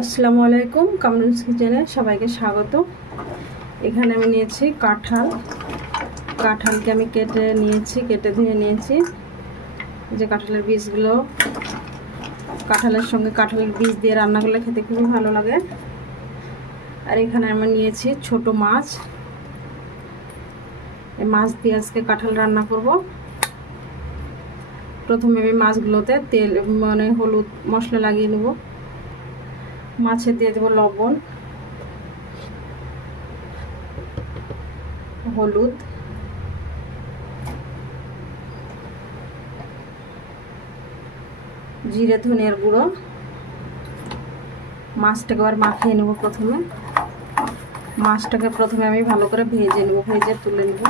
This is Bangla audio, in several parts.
আসসালামু আলাইকুম কামরুলস কিচেনে সবাইকে স্বাগত। এখানে আমি নিয়েছি কাঁঠাল। কাঁঠালকে আমি কেটে নিয়েছি, কেটে ধুয়ে নিয়েছি। যে কাঁঠালের বীজগুলো, কাঁঠালের সঙ্গে কাঁঠালের বীজ দিয়ে রান্না করলে খেতে খুবই ভালো লাগে। আর এখানে আমি নিয়েছি ছোট মাছ। এই মাছ দিয়ে আজকে কাঁঠাল রান্না করব। প্রথমে আমি মাছগুলোতে তেল মানে হলুদ মশলা লাগিয়ে নেব। মাছে দিয়ে দেবো লবণ, হলুদ, জিরে, ধনের গুঁড়ো। মাছটাকে আবার মাখিয়ে নেব প্রথমে। মাছটাকে প্রথমে আমি ভালো করে ভেজে নেব, ভেজে তুলে নেব।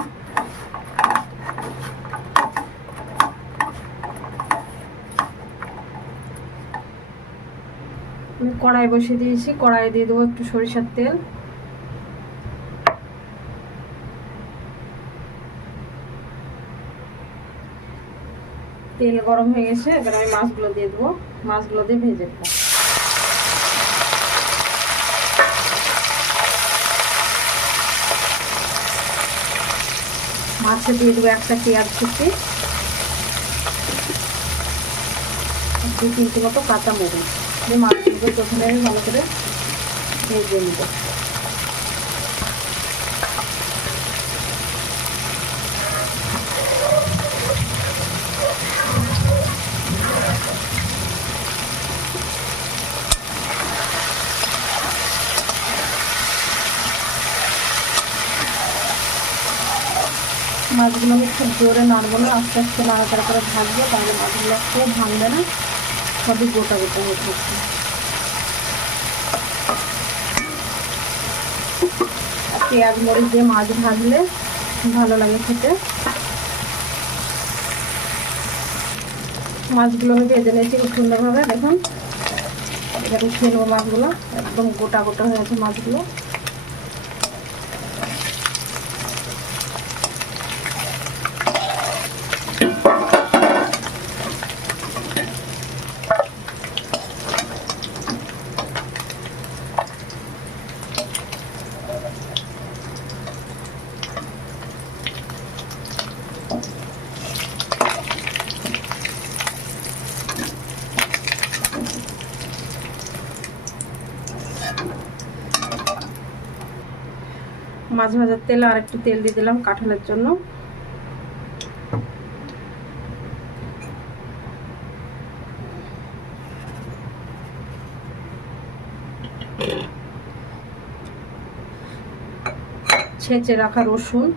আমি কড়াই বসিয়ে দিয়েছি কড়াই দিয়ে দেবো একটু সরিষার তেল। তেল গরম হয়ে গেছে, এবার আমি মাছগুলো দিয়ে দেবো। মাছগুলো দিয়ে ভেজে দেবো মাছে দিয়ে দেবো একটা পেঁয়াজ কুচি দু তিনটে মতো কাঁচা মরিচ মাছগুলো আমি করে খুব জোরে নাড়বো না, আস্তে আস্তে নাড়াচাড়া করে ভাজবো, তাহলে মাছগুলো খুব ভাঙবে না। সবই গোটা গোটা হয়ে থাকছে। পেঁয়াজ, মরিচ দিয়ে মাছ ভাজলে ভালো লাগে খেতে। মাছগুলো আমি ভেজে নিয়েছি খুব সুন্দরভাবে, দেখুন। এবার উঠিয়ে নেব মাছগুলো, একদম গোটা গোটা হয়ে আছে মাছগুলো। মাছ ভাজার তেল আর একটু তেল দিয়ে দিলাম কাঁঠালের জন্য। ছেঁচে রাখা রসুন।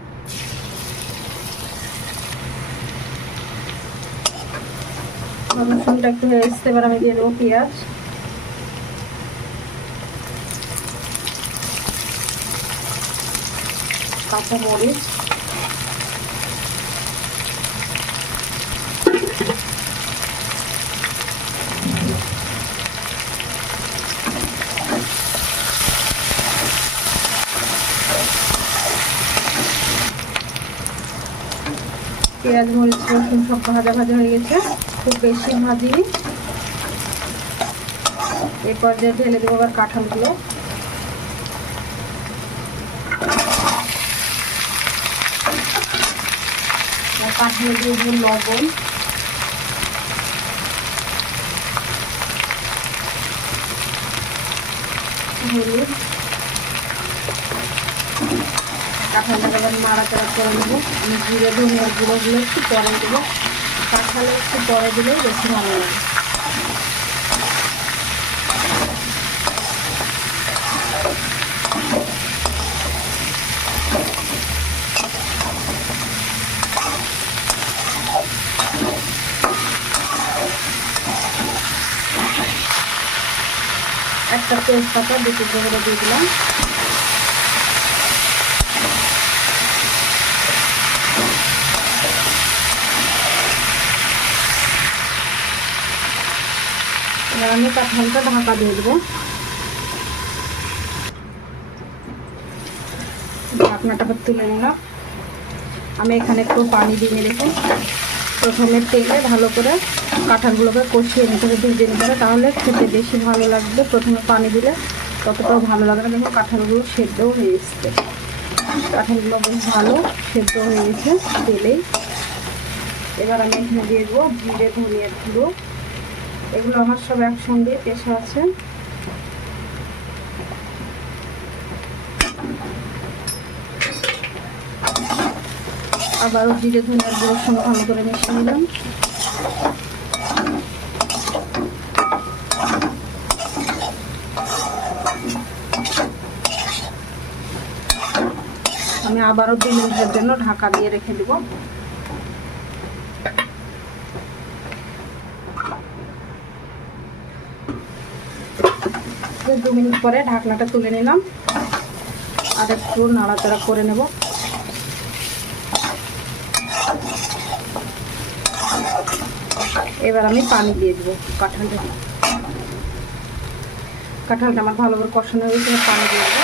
রসুনটা একটু এসছে এবার আমি দিয়ে দেবো পেঁয়াজ। পেঁয়াজ, মরিচ, রসুন সব ভাজা ভাজা হয়ে গেছে। খুব বেশি ভাজি এরপর যে ঢেলে দেবো আবার কাঁঠালগুলো। কাঁঠালে দিয়ে লবণ। মারা আবার করে নেব। আমি জিরে ধনিয়ার গুঁড়োগুলো একটু পরে দেবো। কাঁঠালে একটু পরে দিলেই বেশি ভালো লাগে। তেজপাতা দুটো করে দিয়ে দিলাম। আমি কাঁঠালটা ঢাকা দিয়ে দেবো। ঢাকনাটা তুলে নিলাম। আমি এখানে একটু পানি দিয়ে রেখে প্রথমে তেলে ভালো করে কাঁঠালগুলোকে কষিয়ে নিতে হবে ভেজে নিতে হবে। তাহলে খেতে বেশি ভালো লাগবে। প্রথমে পানি দিলে ততটাও ভালো লাগে না, দেখুন কাঁঠালগুলো সেদ্ধও হয়ে এসছে। কাঁঠালগুলো বেশ ভালো সেদ্ধ হয়ে গেছে তেলেই। এবার আমি এখানে দিয়ে দেবো, জিরে ধনিয়া গুঁড়ো। এগুলো আমার সব একসঙ্গে পেশা আছে। আবারও জিরে গুঁড়োর সঙ্গে ভালো করে মিশিয়ে নিলাম। আমি আবারও দু মিনিটের জন্য ঢাকা দিয়ে রেখে দেব। দু মিনিট পরে ঢাকনাটা তুলে নিলাম। আর একটু নাড়াচাড়া করে নেব। এবার আমি পানি দিয়ে দেবো কাঁঠালটা। কাঁঠালটা আমার ভালো করে কষানো হয়েছে এবার পানি দিয়ে দেবো।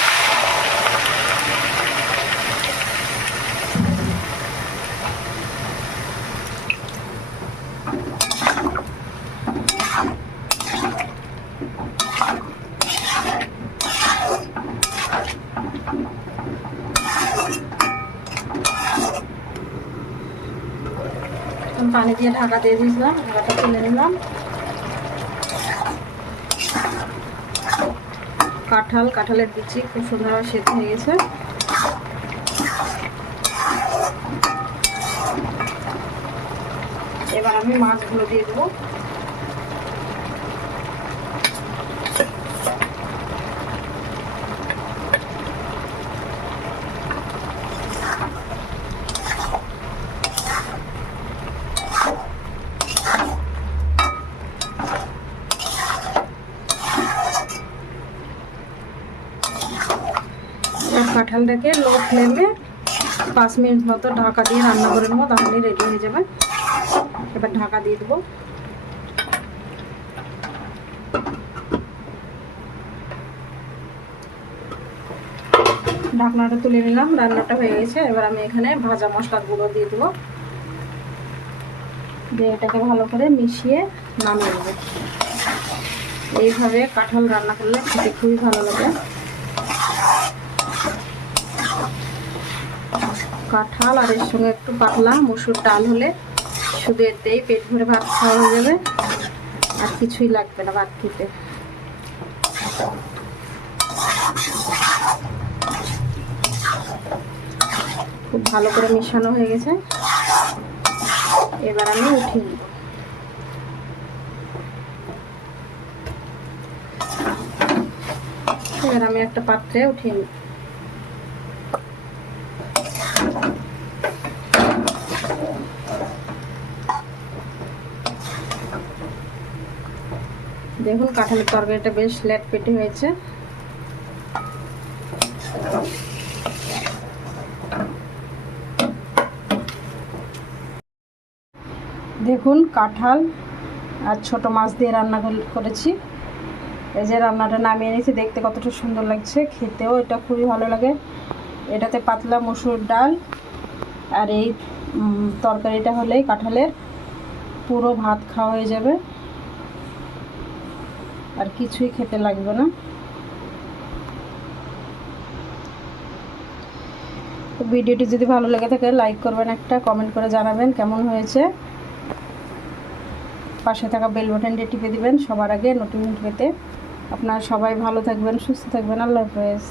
পানি দিয়ে ঢাকা দিয়ে দিয়েছিলাম, ঢাকাটা তুলে নিলাম। কাঁঠাল, কাঁঠালের বিচি খুব সুন্দরভাবে সেদ্ধ হয়ে গেছে। এবার আমি মাছগুলো দিয়ে দেবো। এবার কাঁঠালটাকে লো ফ্লেমে পাঁচ মিনিট মতো ঢাকা দিয়ে রান্না করে নেব তাহলে রেডি হয়ে যাবে। এবার ঢাকা দিয়ে দেবো। ঢাকনাটা তুলে নিলাম, রান্নাটা হয়ে গেছে। এবার আমি এখানে ভাজা মশলা গুঁড়ো দিয়ে দেবো। দিয়ে এটাকে ভালো করে মিশিয়ে নামিয়ে দেবো এইভাবে কাঁঠাল রান্না করলে খেতে খুবই ভালো লাগে। কাঁঠাল আর এর সঙ্গে একটু পাতলা মসুর ডাল হলে শুধু এতেই পেট ভরে ভাত খাওয়া হয়ে যাবে। আর কিছুই লাগবে না ভাত খেতে। খুব ভালো করে মেশানো হয়ে গেছে। এবার আমি উঠিয়ে নেব এবার আমি একটা পাত্রে উঠিয়ে নিই। দেখুন, কাঁঠালের তরকারিটা বেশ লেট পেটে হয়েছে। দেখুন, কাঁঠাল আর ছোট মাছ দিয়ে রান্না কর- করেছি। এই যে রান্নাটা নামিয়ে নিয়েছি দেখতে কতটা সুন্দর লাগছে, খেতেও এটা খুবই ভালো লাগে। এটাতে পাতলা মসুর ডাল আর এই তরকারিটা হলেই কাঁঠালের পুরো ভাত খাওয়া হয়ে যাবে। আর কিছুই খেতে লাগবে না। ভিডিওটি যদি ভালো লেগে থাকে লাইক করবেন একটা কমেন্ট করে জানাবেন কেমন হয়েছে। পাশে থাকা বেল বাটনটি টিপে দিবেন, সবার আগে নোটিফিকেশন পেতে। আপনারা সবাই ভালো থাকবেন, সুস্থ থাকবেন, আল্লাহ হাফেজ।